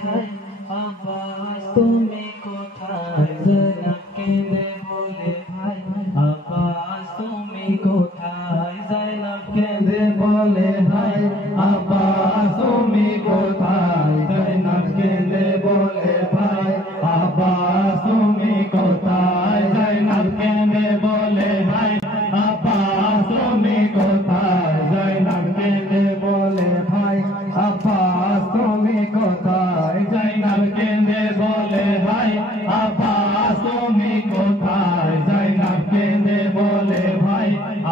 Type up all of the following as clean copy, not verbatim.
হায় আব্বাস তুমি কোথায় জয়নাব কেঁদে বলে ভাই আব্বাস তুমি কোথায় জয়নাব কেঁদে বলে ভাই আব্বাস তুমি কোথায় জয়নাব কেঁদে বলে ভাই আব্বাস তুমি কোথায় জয়নাব কেঁদে বলে ভাই আব্বাস তুমি কোথায় জয়নাব কেঁদে বলে ভাই আব্বাস তুমি কোথায় জয়নাব কেঁদে বলে ভাই আব্বাস তুমি কোথায় জয়নাব কেঁদে বলে ভাই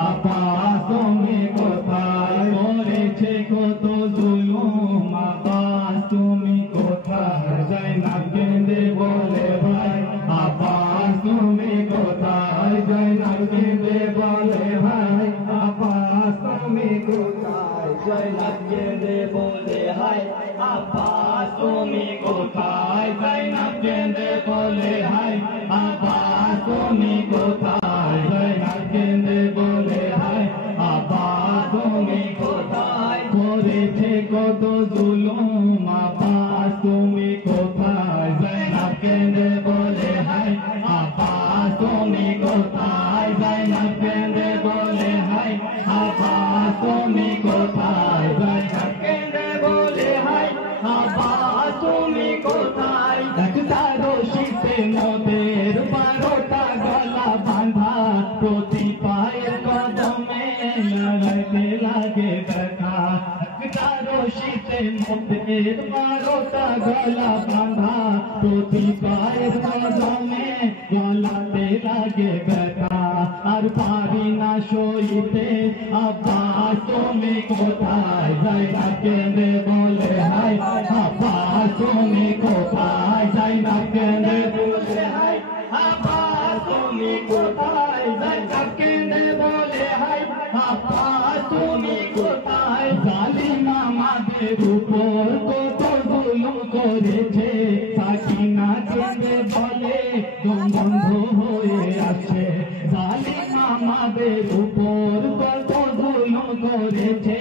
আব্বাস তুমি কোথায় করেছে কত জুলুম আব্বাস তুমি কোথায় জয়নাব কেঁদে বলে ভাই আব্বাস তুমি কোথায় জয়নাব কেঁদে বলে ভাই আব্বাস তুমি কোথায় জয়নাব কেঁদে বলে ভাই আব্বাস তুমি কোথায় জয়নাব কেঁদে বলে ভাই আব্বাস তুমি কোথায় জয়নাব কেঁদে বলে ভাই আব্বাস তুমি কোথায় করেছে কত জুলুম আব্বাস তুমি কোথায় জয়নাব কেঁদে বলে ভাই আব্বাস তুমি কোথায় জয়নাব কেঁদে বলে ভাই আব্বাস তুমি কোথায় জয়নাব কেঁদে বলে ভাই আব্বাস তুমি কোথায় একটা রশিতে মোদের 12টা গলা বাঁধা প্রতি পায়ের কদমে লড়াইতে লাগে ব্যথা একটা রশিতে মোদের 12টা গলা বাঁধা প্রতি পায়ের কদমে গলাতে লাগে ব্যথা আর পারি না সইতে আব্বাস তুমি কোথায় জয়নাব কেঁদে বলে হায় আব্বাস তুমি কোথায় জয়নাব কেঁদে বলে হায় আব্বাস তুমি কোথায় জয়নাব কেঁদে বলে হায় আব্বাস তুমি কোথায় জালিম আমাদের উপর কত জুলুম করেছে সাকিনা কেঁদে বলে দম বন্ধ হয়ে আছে জালিম আমাদের উপর কত জুলুম করেছে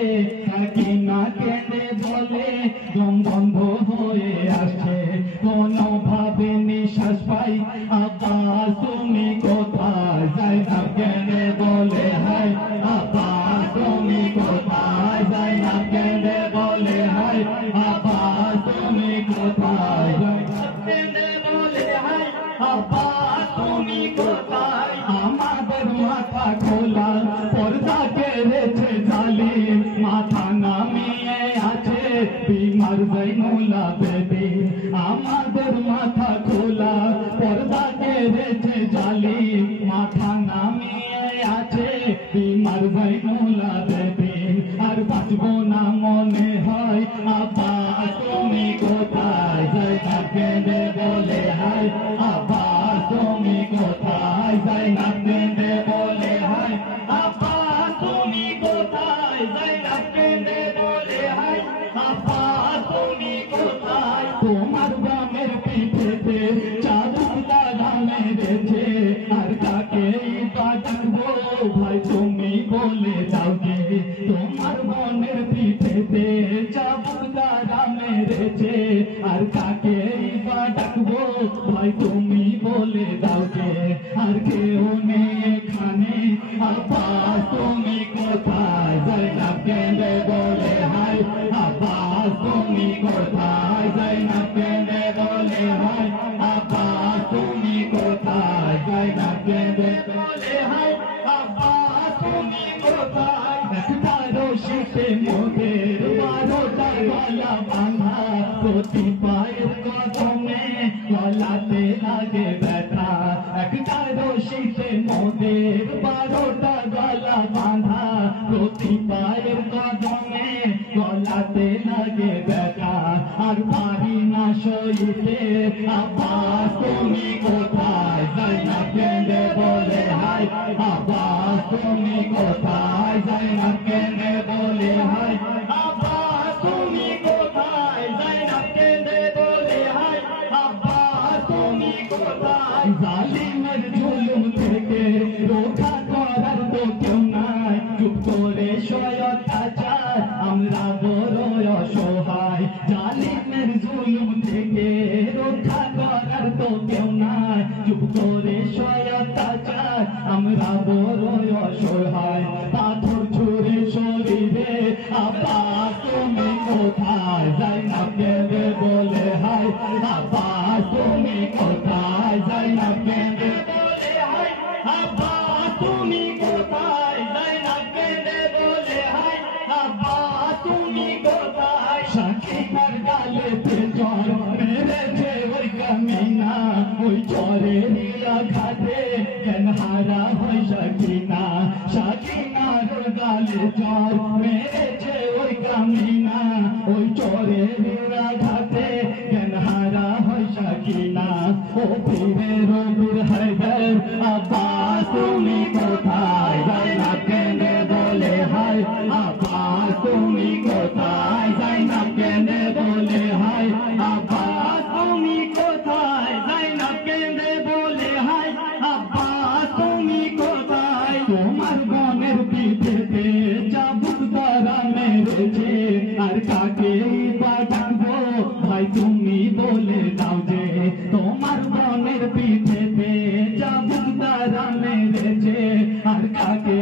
সাকিনা কেঁদে বলে দম বন্ধ হয়ে আসছে কোনোভাবে নিঃশ্বাস পাই আব্বাস তুমি কোথায় জয়নাব কেঁদে বলে হায় আব্বাস তুমি কোথায় জয়নাব কেঁদে বলে হায় আব্বাস তুমি কোথায় জয়নাব কেঁদে বলে হায় আব্বাস তুমি কোথায় আমাদের মাথা খোলা পর্দা কেড়েছে জালিম মাথা নামিয়ে আছে বিমার জৈনুলা বেবি আমাদের মাথা খোলা পর্দা কেড়েছে জালিম মাথা নামিয়ে আছে বিমার জৈনুলা বেবি আর বাঁচবো না মনে হয় আব্বাস তুমি কোথায় জয়নাব কেঁদে বলে হায় আব্বাস তুমি কোথায় জয়নাব কেঁদে বলে হায় আব্বাস তুমি কোথায় জয়নাব কেঁদে বলে হায় আব্বাস তুমি কোথায় তোমার গ্রামের পিঠেতে চাদর দাদা মেরেছে আর কাকে বাজাবো ভাই তুমি বলে দাও গে তোমার বোনের পিঠেতে চাদর দাদা মেরেছে আর কাকে বাজাবো ভাই তুমি বলে দাও গে আর কেউ নেই এখানে আব্বাস তুমি কোথায় জয়নাব কেঁদে বলে হায় আব্বাস তুমি কোথায় জয়নাব কেঁদে বলে হায় আব্বাস তুমি কোথায় জয়নাব কেঁদে বলে হায় আব্বাস তুমি কোথায় একটা রশিতে মোদের 12টা গলা বাঁধা প্রতি পায়ের কদমে গলাতে লাগে ব্যথা একটা রশিতে মোদের 12টা গলা বাঁধা প্রতি পায়ের কদমে গলাতে লাগে ব্যথা আর পারি না সইতে আব্বাস তুমি কোথায় জয়নাব কেঁদে বলে হায় আব্বাস তুমি কোথায় জয়নাব কেঁদে বলে হায় আব্বাস তুমি কোথায় জয়নাব কেঁদে বলে হায় আব্বাস তুমি কোথায় জালিমের জুলুম থেকে রক্ষা করার তো কেউ নাই চুপ করে সহায়তা চায় আমরা বড় অসহায় জালিম জালিমের জুলুম থেকে রক্ষা করার তো কেউ নাই চুপ করে অত্যাচার আমরা বড়ই অসহায় পাথর ছুঁড়ে শরীরে আব্বাস তুমি কোথায় যাইনাব কেঁদে বলে হায় আব্বাস তুমি কোথায় যাইনাব কেঁদে বলে হায় আব্বাস তুমি কোথায় যাইনাব কেঁদে বলে হায় আব্বাস তুমি কোথায় শাকিনার গালেতে জ্বর মেরেছে ওই কামিনা ওই জ্বরের আঘাতে জ্ঞান হারা হয় শাকিনা শাকিনার গালে জ্বর মেরেছে ওই কামিনা ওই জ্বরের আঘাতে জ্ঞান হারা হয় শাকিনা ও ফিরে রবির হায়দার আব্বাস তুমি কোথায় যাইনাব কেঁদে বলে হায় আব্বাস তুমি কোথায় যাইনাব কেঁদে বলে হায় আব্বাস তুমি কোথায় যাইনাব কেঁদে বলে হায় আব্বাস তুমি কোথায় তোমার গনের পিঠেতে চাবুক দ্বারা মেরেছে আর কাকে বাঁচাবো ভাই তুমি বলে দাও যে তোমার গনের পিঠেতে চাবুক দ্বারা মেরেছে আর কাকে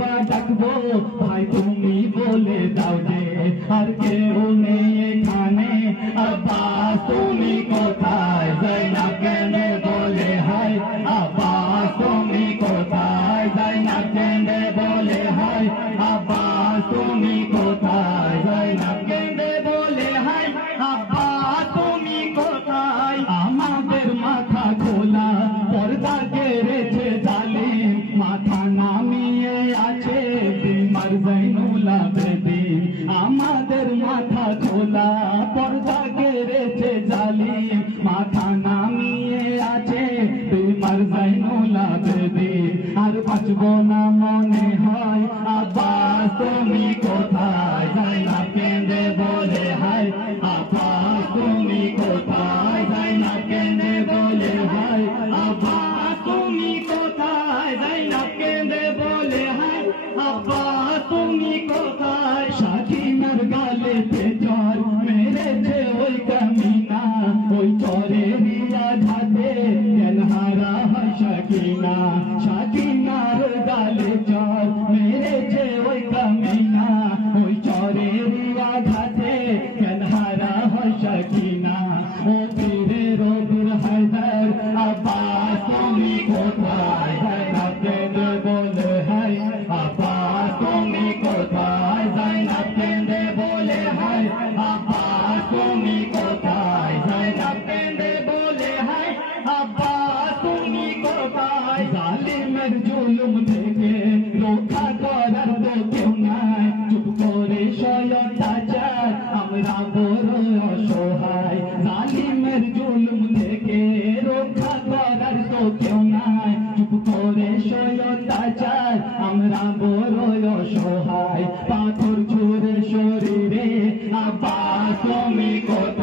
বাঁচাবো ভাই তুমি বলে দাও যে আর কেউ নেই এখানে আব্বাস তুমি কোথায় যাইনাব কেঁদে বলে হায় আব্বাস তুমি কোথায় যাইনাব কেঁদে বলে হায় আব্বাস তুমি কোথায় যাইনাব কেঁদে বলে হায় আব্বাস তুমি কোথায় আমাদের মাথা খোলা পর্দা কেড়েছে জালিম মাথা নামিয়ে আছে বিমার জৈনুল আবেদিন আমাদের মাথা খোলা পর্দা কেড়েছে জালিম মাথা নামিয়ে আছে বিমার জৈনুল আবেদিন আর বাঁচবো না মনে হয় আব্বাস তুমি কোথায় যাইনাব কেঁদে বলে হায় আব্বাস তুমি কোথায় যাইনাব কেঁদে বলে হায় আব্বাস তুমি কোথায় যাইনাব কেঁদে বলে হায় আব্বাস তুমি কোথায় শাকিনার গালেতে জ্বর মেরেছে ওই কামিনা ওই জ্বরের আঘাতে জ্ঞান হারা হয় শাকিনা শাকিনার গালে জ্বর মেরেছে ওই কামিনা ওই জ্বরের আঘাতে জ্ঞান হারা হয় শাকিনা ও পীরে রবির হায়দার আব্বাস তুমি কোথায় যাইনাব কেঁদে বলে হায় আব্বাস তুমি কোথায় যাইনাব কেঁদে বলে হায় আব্বাস তুমি কোথায় যাইনাব কেঁদে বলে হায় আব্বাস তুমি কোথায় জালিমের জুলুম থেকে রক্ষা করার তো কেউ নাই চুপ করে অত্যাচার আমরা বড় অসহায় জালিমের জুলুম থেকে রক্ষা করার তো কেউ নাই চুপ করে অত্যাচার আমরা বড় অসহায় পাথর ছুঁড়ে শরীরে আব্বাস তুমি কোথায়